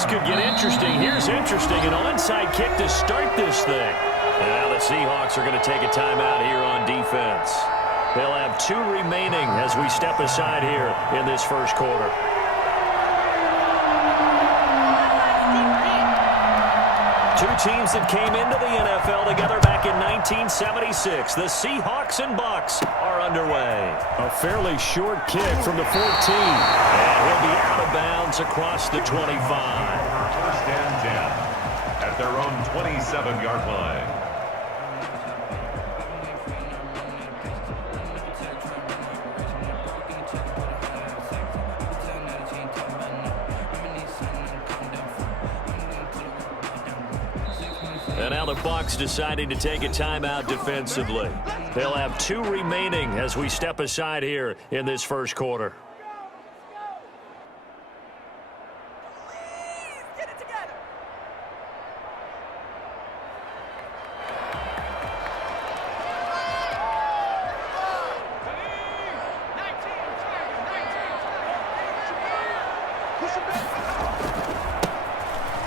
this could get interesting. Here's interesting, an onside kick to start this thing. Now the Seahawks are going to take a timeout here on defense. They'll have 2 remaining as we step aside here in this first quarter. Two teams that came into the NFL together back in 1976. The Seahawks and Bucs are underway. A fairly short kick from the 14. And he'll be out of bounds across the 25. First and 10 at their own 27-yard line. And now the Bucs deciding to take a timeout defensively. They'll have 2 remaining as we step aside here in this first quarter.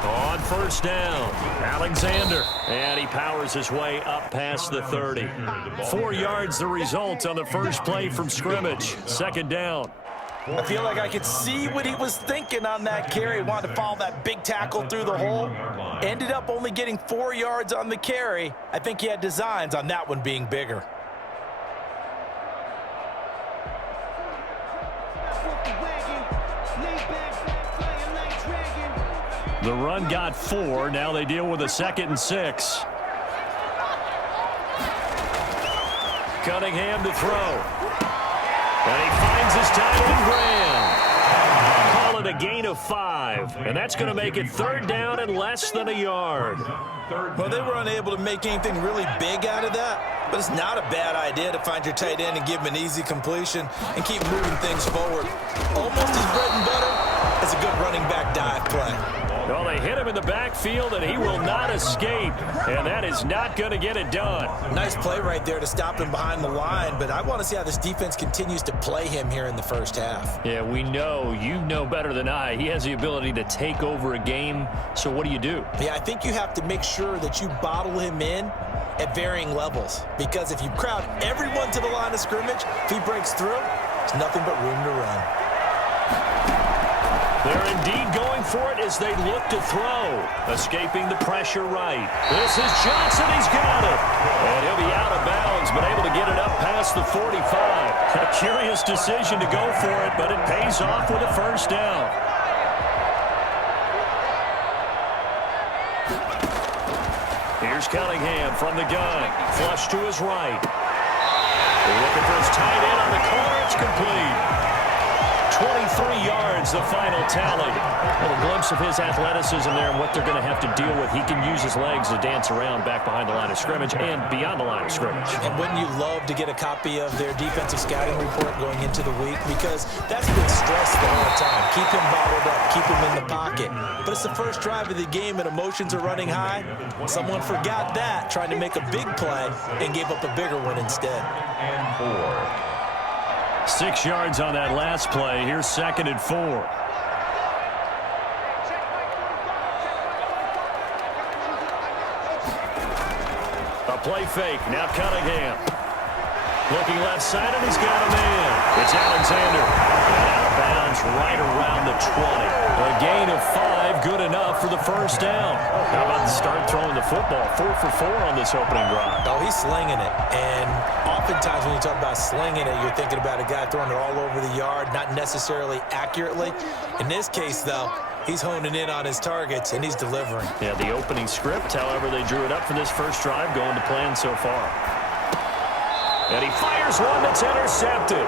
On first down, Alexander, and he powers his way up past the 30. 4 yards the result on the first play from scrimmage. Second down. I feel like I could see what he was thinking on that carry. Wanted to follow that big tackle through the hole. Ended up only getting 4 yards on the carry. I think he had designs on that one being bigger. The run got 4. Now they deal with a 2nd and 6. Cunningham to throw. And he finds his tight end, Graham. Call it a gain of 5. And that's going to make it 3rd down and less than a yard. Well, they were unable to make anything really big out of that. But it's not a bad idea to find your tight end and give him an easy completion and keep moving things forward. Almost as bread and butter as a good running back dive play. Well, they hit him in the backfield, and he will not escape. And that is not going to get it done. Nice play right there to stop him behind the line, but I want to see how this defense continues to play him here in the first half. Yeah, we know. You know better than I. He has the ability to take over a game. So what do you do? Yeah, I think you have to make sure that you bottle him in at varying levels. Because if you crowd everyone to the line of scrimmage, if he breaks through, there's nothing but room to run. They're indeed going for it as they look to throw. Escaping the pressure right. This is Johnson. He's got it. And he'll be out of bounds, but able to get it up past the 45. A curious decision to go for it, but it pays off with a first down. Here's Cunningham from the gun. Flush to his right. Looking for his tight end on the corner. It's complete. 23 yards, the final tally. A little glimpse of his athleticism there and what they're going to have to deal with. He can use his legs to dance around back behind the line of scrimmage and beyond the line of scrimmage. And wouldn't you love to get a copy of their defensive scouting report going into the week? Because that's been stressed the whole time. Keep him bottled up. Keep him in the pocket. But it's the first drive of the game and emotions are running high. Someone forgot that, trying to make a big play and gave up a bigger one instead. And 4. 6 yards on that last play. Here's 2nd and 4. A play fake. Now Cunningham. Looking left side, and he's got a man. It's Alexander. And out of bounds right around the 20. A gain of 5, good enough for the first down. How about the start throwing the football? 4 for 4 on this opening drive. Oh, he's slinging it. And oftentimes when you talk about slinging it, you're thinking about a guy throwing it all over the yard, not necessarily accurately. In this case, though, he's honing in on his targets, and he's delivering. Yeah, the opening script, however, they drew it up for this first drive, going to plan so far. And he fires one that's intercepted.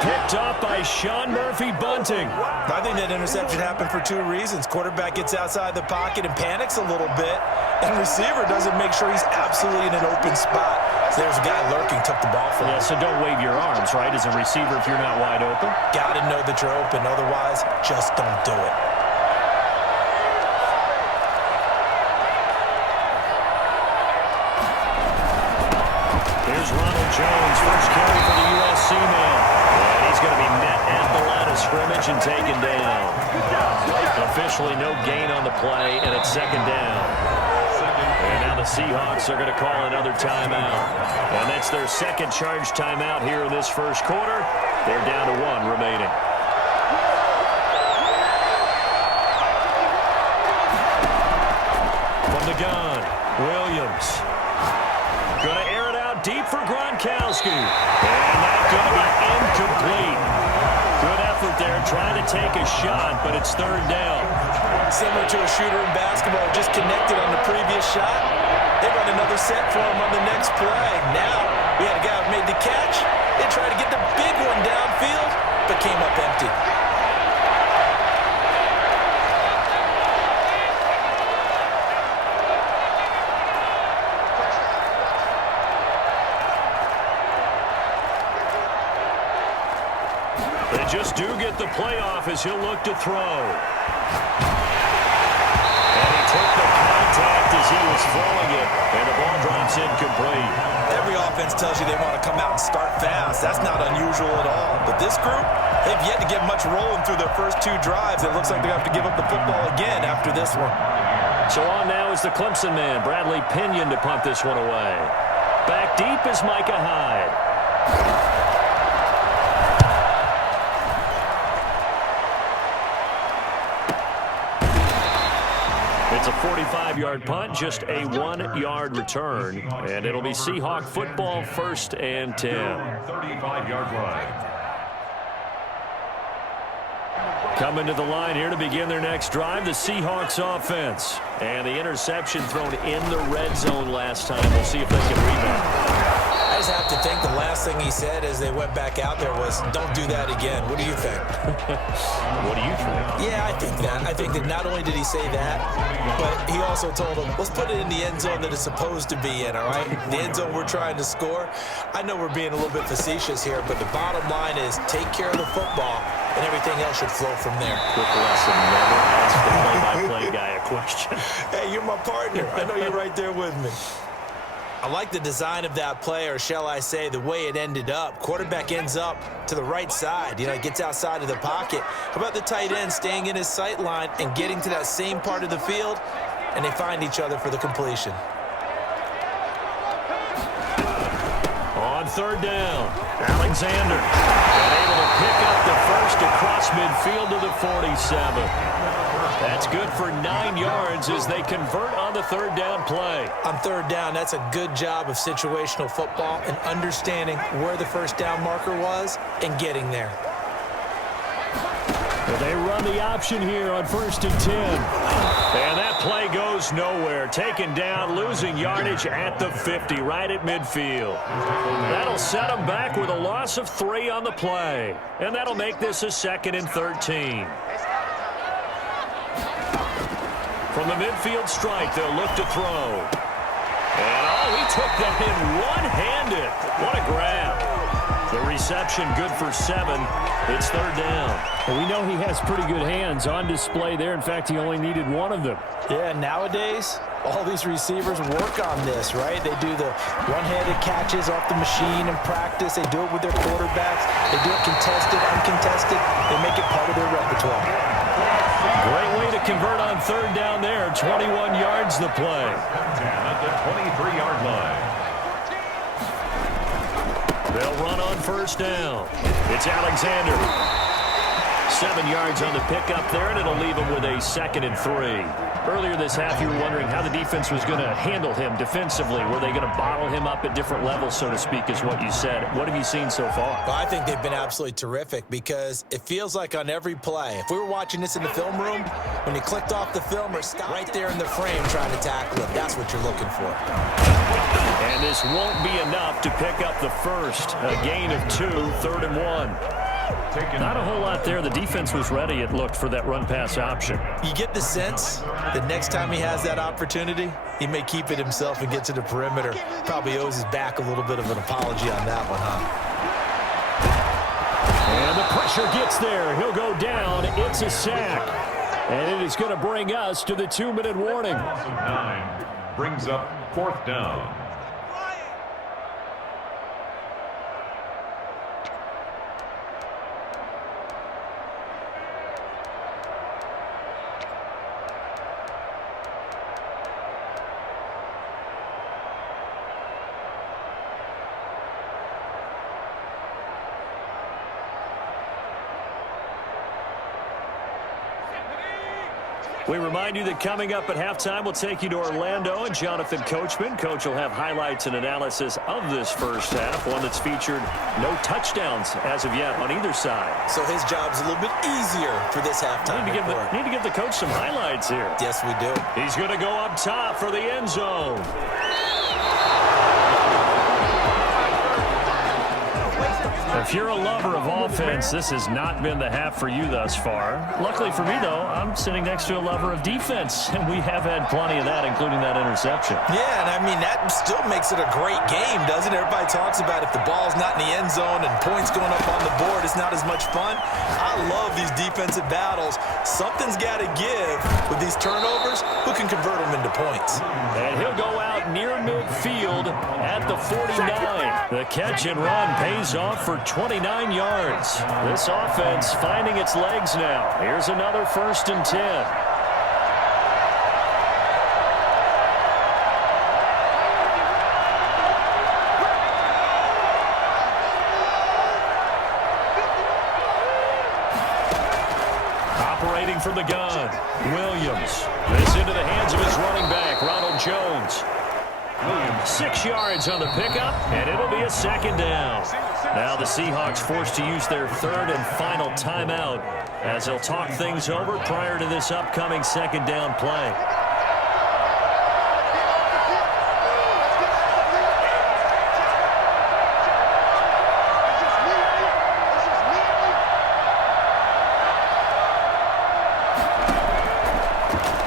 Picked up by Sean Murphy-Bunting. I think that interception happened for 2 reasons. Quarterback gets outside the pocket and panics a little bit, and receiver doesn't make sure he's absolutely in an open spot. So there's a guy lurking, took the ball from him. Yeah, so don't wave your arms, right, as a receiver if you're not wide open. Got to know that you're open. Otherwise, just don't do it. Here's Ronald Jones, first carry for the USC man. And he's going to be met at the line of scrimmage and taken down. Officially no gain on the play, and it's second down. And now the Seahawks are going to call another timeout. And that's their second charge timeout here in this first quarter. They're down to 1 remaining. From the gun, Williams. Going to air it out deep for Gronkowski. And that's going to be incomplete. Good effort there, trying to take a shot, but it's third down. Similar to a shooter in basketball, just connected on the previous shot. They run another set for him on the next play. Now, we had a guy who made the catch. They tried to get the big one downfield, but came up empty. They just do get the playoff as he'll look to throw. And he took the contact as he was throwing it, and the ball drops incomplete. Every offense tells you they want to come out and start fast. That's not unusual at all. But this group, they've yet to get much rolling through their first 2 drives. It looks like they're going to have to give up the football again after this one. So on now is the Clemson man, Bradley Pinion, to punt this one away. Back deep is Micah Hyde. It's a 45-yard punt, just a 1-yard return, and it'll be Seahawk football, 1st and 10. 35-yard line. Coming to the line here to begin their next drive, the Seahawks offense. And the interception thrown in the red zone last time. We'll see if they can rebound. I just have to think the last thing he said as they went back out there was, don't do that again. What do you think? What do you think? Yeah, I think that. I think that not only did he say that, but he also told them, let's put it in the end zone that it's supposed to be in, all right? The end zone we're trying to score. I know we're being a little bit facetious here, but the bottom line is take care of the football, and everything else should flow from there. Quick lesson, never ask the play-by-play guy a question. Hey, you're my partner. I know you're right there with me. I like the design of that play, or shall I say the way it ended up. Quarterback ends up to the right side. You know, he gets outside of the pocket. How about the tight end staying in his sight line and getting to that same part of the field, and they find each other for the completion. On third down, Alexander able to pick up the first across midfield to the 47. That's good for 9 yards as they convert on the third down play. On third down, that's a good job of situational football and understanding where the first down marker was and getting there. They run the option here on 1st and 10. And that play goes nowhere. Taken down, losing yardage at the 50, right at midfield. That'll set them back with a loss of 3 on the play. And that'll make this a 2nd and 13. From the midfield strike, they'll look to throw. And, he took that in one-handed. What a grab. The reception good for 7. It's third down. Well, we know he has pretty good hands on display there. In fact, he only needed one of them. Yeah, nowadays, all these receivers work on this, right? They do the one-handed catches off the machine in practice. They do it with their quarterbacks. They do it contested, uncontested. They make it part of their repertoire. Great way to convert on third down there. 21 yards the play. At the 23-yard line. They'll run on first down. It's Alexander. 7 yards on the pickup there, and it'll leave him with a 2nd and 3. Earlier this half, you were wondering how the defense was going to handle him defensively. Were they going to bottle him up at different levels, so to speak, is what you said. What have you seen so far? Well, I think they've been absolutely terrific because it feels like on every play, if we were watching this in the film room, when you clicked off the film or stopped right there in the frame trying to tackle it, that's what you're looking for. And this won't be enough to pick up the first. A gain of 2, 3rd and 1. Not a whole lot there. The defense was ready, it looked, for that run-pass option. You get the sense that next time he has that opportunity, he may keep it himself and get to the perimeter. Probably owes his back a little bit of an apology on that one, huh? And the pressure gets there. He'll go down. It's a sack. And it is going to bring us to the 2-minute warning. 9 brings up 4th down. We remind you that coming up at halftime, we'll take you to Orlando and Jonathan Coachman. Coach will have highlights and analysis of this first half, one that's featured no touchdowns as of yet on either side. So his job's a little bit easier for this halftime report. Need to give the coach some highlights here. Yes, we do. He's going to go up top for the end zone. If you're a lover of offense, this has not been the half for you thus far. Luckily for me, though, I'm sitting next to a lover of defense, and we have had plenty of that, including that interception. Yeah, and I mean, that still makes it a great game, doesn't it? Everybody talks about if the ball's not in the end zone and points going up on the board, it's not as much fun. I love these defensive battles. Something's got to give with these turnovers. Who can convert them into points? And he'll go out near midfield at the 49. The catch and run pays off for 29 yards. This offense finding its legs now. Here's another 1st and 10. Operating from the gun, Williams. This into the hands of his running back, Ronald Jones. 6 yards on the pickup, and it'll be a 2nd down. Now the Seahawks forced to use their 3rd and final timeout as they'll talk things over prior to this upcoming 2nd down play.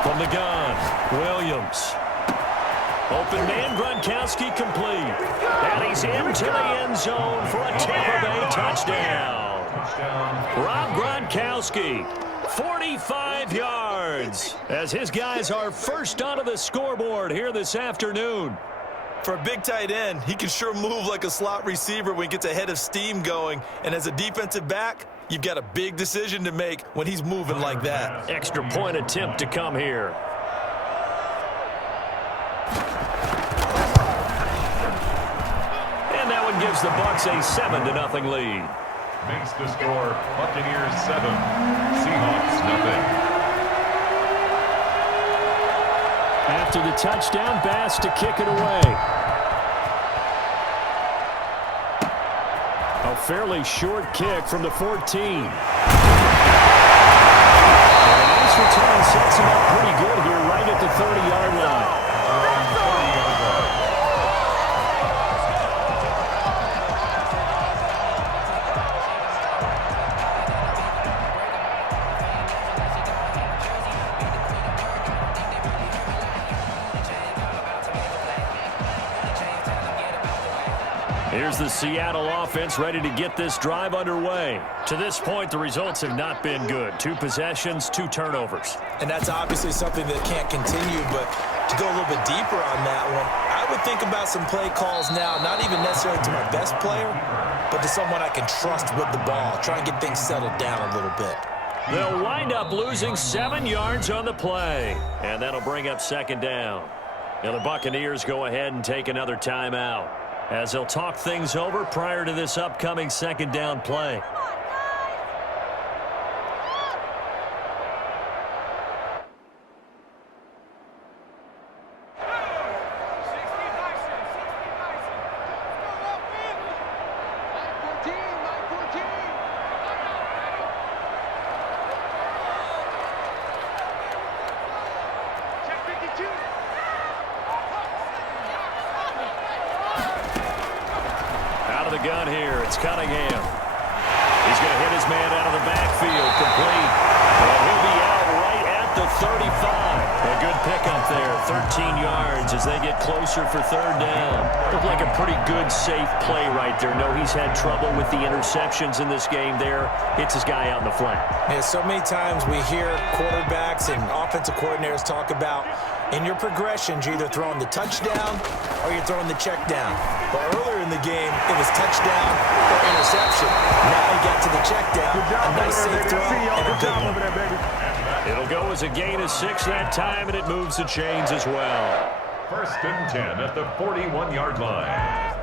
From the gun, Williams. Open man, Gronkowski complete. And he's into the end zone for a Tampa Bay touchdown. Rob Gronkowski, 45 yards, as his guys are first onto the scoreboard here this afternoon. For a big tight end, he can sure move like a slot receiver when he gets a head of steam going. And as a defensive back, you've got a big decision to make when he's moving like that. Extra point attempt to come here. And that one gives the Bucs a 7-0 lead. Makes the score Buccaneers 7, Seahawks nothing. After the touchdown, Bass to kick it away. A fairly short kick from the 14. And a nice return sets him up pretty good here right at the 30-yard line. Here's the Seattle offense ready to get this drive underway. To this point, the results have not been good. 2 possessions, 2 turnovers. And that's obviously something that can't continue, but to go a little bit deeper on that one, I would think about some play calls now, not even necessarily to my best player, but to someone I can trust with the ball. Try and get things settled down a little bit. They'll wind up losing 7 yards on the play, and that'll bring up 2nd down. Now the Buccaneers go ahead and take another timeout as they'll talk things over prior to this upcoming 2nd down play. Gun here. It's Cunningham. He's going to hit his man out of the backfield. Complete. And he'll be out right at the 35. A good pickup there. 13 yards as they get closer for 3rd down. Looked like a pretty good, safe play right there. No, he's had trouble with the interceptions in this game there. Hits his guy out in the flat. Yeah, so many times we hear quarterbacks and offensive coordinators talk about in your progressions, you're either throwing the touchdown or you're throwing the check down. But earlier in the game, it was touchdown or interception. Now he got to the check down, a nice safe throw, and a big one. It'll go as a gain of 6 that time, and it moves the chains as well. 1st and 10 at the 41-yard line.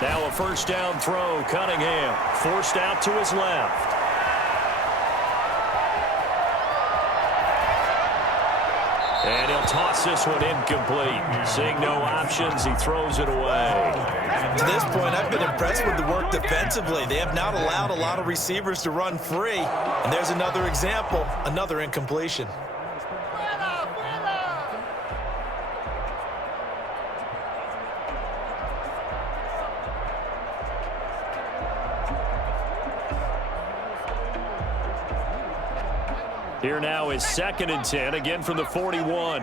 Now a first down throw. Cunningham forced out to his left. And he'll toss this one incomplete. Seeing no options, he throws it away. To this point, I've been impressed with the work defensively. They have not allowed a lot of receivers to run free. And there's another example, another incompletion. Here now is 2nd and 10, again from the 41.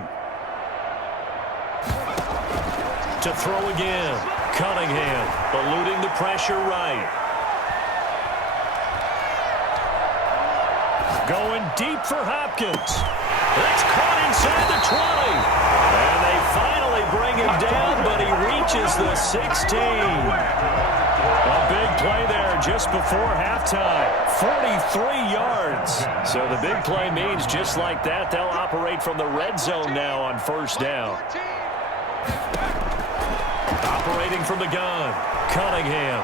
To throw again. Cunningham eluding the pressure right. Going deep for Hopkins. That's caught inside the 20. And they finally bring him down, but he reaches the 16. A big play there just before halftime. 43 yards. So the big play means just like that, they'll operate from the red zone now on first down. Operating from the gun, Cunningham.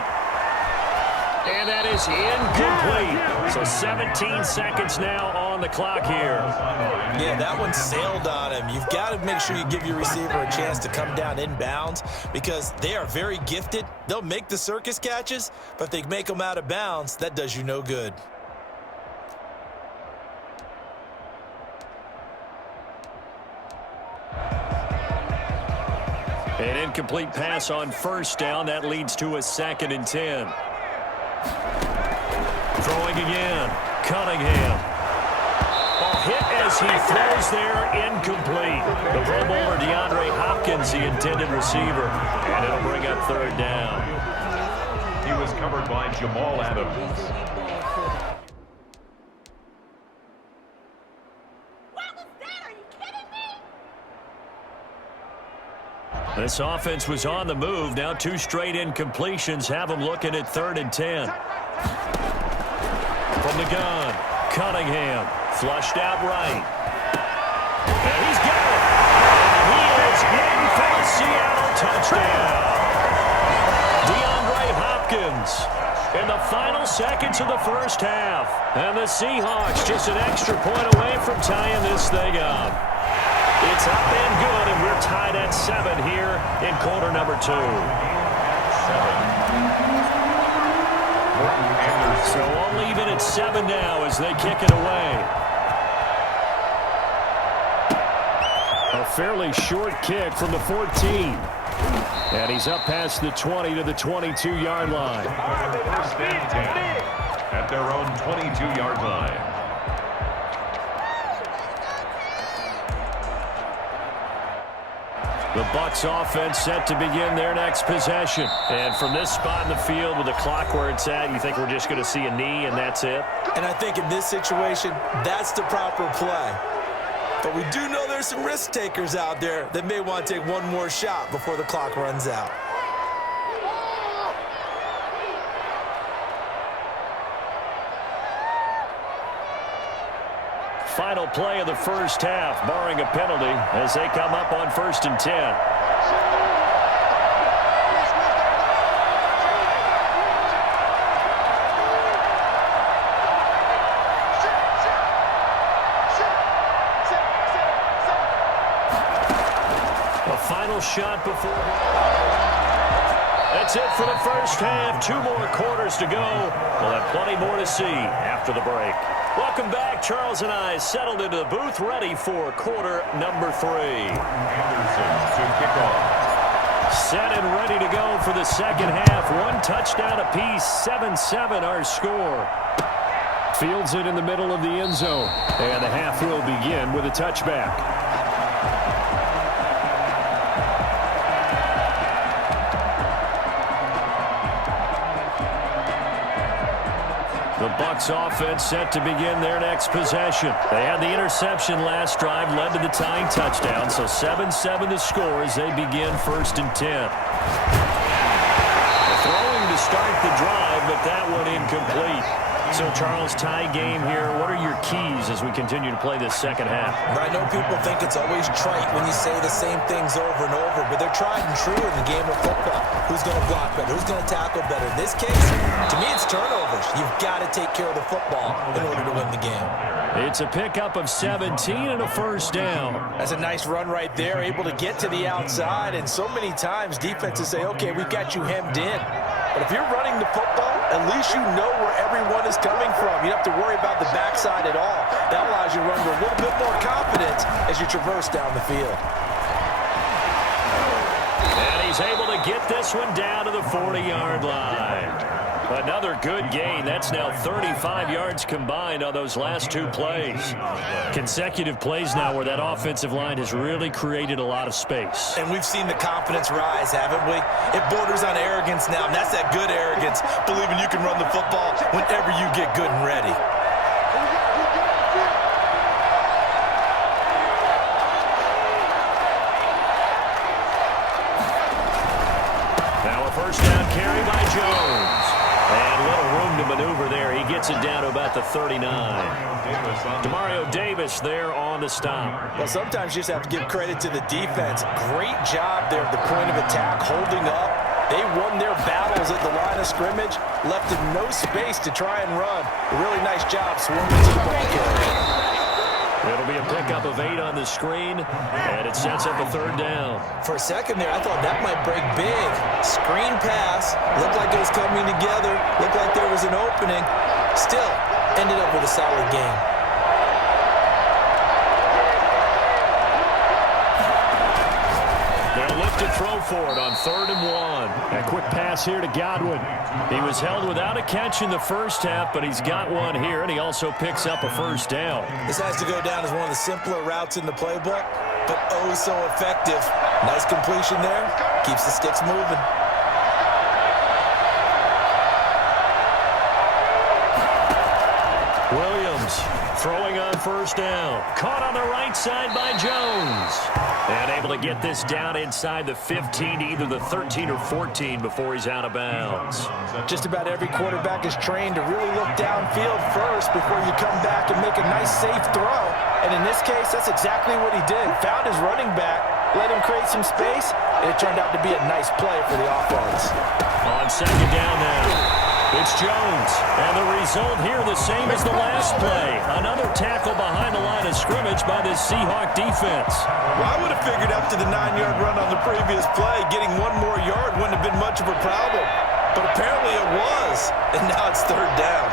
And that is incomplete. So 17 seconds now on the clock here. Yeah, that one sailed on him. You've got to make sure you give your receiver a chance to come down inbounds because they are very gifted. They'll make the circus catches, but if they make them out of bounds, that does you no good. An incomplete pass on first down. That leads to a 2nd and 10. Throwing again. Cunningham. A hit as he throws there, incomplete. The Pro Bowler DeAndre Hopkins, the intended receiver. And it'll bring up 3rd down. He was covered by Jamal Adams. This offense was on the move. Now 2 straight incompletions have them looking at 3rd and 10. From the gun, Cunningham flushed out right. And he's got it. And he is in for the Seattle touchdown. DeAndre Hopkins in the final seconds of the first half. And the Seahawks just an extra point away from tying this thing up. It's up and good, and we're tied at 7 here in quarter number 2. 7. So only even at 7 now as they kick it away. A fairly short kick from the 14. And he's up past the 20 to the 22-yard line. First and 10 at their own 22-yard line. The Bucs offense set to begin their next possession. And from this spot in the field with the clock where it's at, you think we're just going to see a knee and that's it? And I think in this situation, that's the proper play. But we do know there's some risk takers out there that may want to take one more shot before the clock runs out. Final play of the first half, barring a penalty, as they come up on 1st and 10. A final shot before. That's it for the first half. 2 more quarters to go. We'll have plenty more to see after the break. Welcome back. Charles and I settled into the booth, ready for quarter number 3. Anderson to kick off. Set and ready to go for the second half. 1 touchdown apiece, 7-7 our score. Fields it in the middle of the end zone. And the half will begin with a touchback. The Bucs offense set to begin their next possession. They had the interception last drive, led to the tying touchdown, so 7-7 the score as they begin 1st and 10. Throwing to start the drive, but that one incomplete. So, Charles, tie game here. What are your keys as we continue to play this second half? I know people think it's always trite when you say the same things over and over, but they're tried and true in the game of football. Who's going to block better? Who's going to tackle better? In this case, to me, it's turnovers. You've got to take care of the football in order to win the game. It's a pickup of 17 and a first down. That's a nice run right there, able to get to the outside, and so many times defenses say, okay, we've got you hemmed in. But if you're running the football, at least you know where everyone is coming from. You don't have to worry about the backside at all. That allows you to run with a little bit more confidence as you traverse down the field. And he's able to get this one down to the 40-yard line. Another good gain. That's now 35 yards combined on those last two plays. Consecutive plays now where that offensive line has really created a lot of space. And we've seen the confidence rise, haven't we? It borders on arrogance now, and that's that good arrogance, believing you can run the football whenever you get good and ready. Now a first down carry by Jones. And little room to maneuver there. He gets it down to about the 39. Demario Davis there on the stop. Well, sometimes you just have to give credit to the defense. Great job there at the point of attack, holding up. They won their battles at the line of scrimmage, left them no space to try and run. A really nice job swarming to the ball carrier. It'll be a pickup of 8 on the screen, and it sets up a third down. For a second there, I thought that might break big. Screen pass, looked like it was coming together, looked like there was an opening. Still, ended up with a solid game. They'll look to throw for it on 3rd and 1. A quick pass here to Godwin. He was held without a catch in the first half, but he's got one here, and he also picks up a first down. This has to go down as one of the simpler routes in the playbook, but oh so effective. Nice completion there. Keeps the sticks moving. Williams throwing on first down. Caught on the right side by Jones. And able to get this down inside the 15 to either the 13 or 14 before he's out of bounds. Just about every quarterback is trained to really look downfield first before you come back and make a nice, safe throw. And in this case, that's exactly what he did. Found his running back, let him create some space, and it turned out to be a nice play for the offense. On second down now. It's Jones, and the result here the same as the last play. Another tackle behind the line of scrimmage by this Seahawk defense. Well, I would have figured after the 9-yard run on the previous play, getting one more yard wouldn't have been much of a problem. But apparently it was, and now it's 3rd down.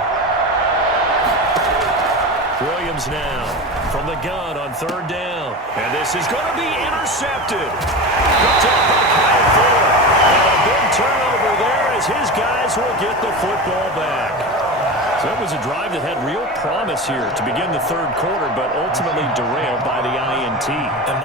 Williams now from the gun on 3rd down. And this is going to be intercepted. Picked up by Kyle Fuller. And a big turnover there as his guys will get the football back. So it was a drive that had real promise here to begin the 3rd quarter, but ultimately derailed by the INT.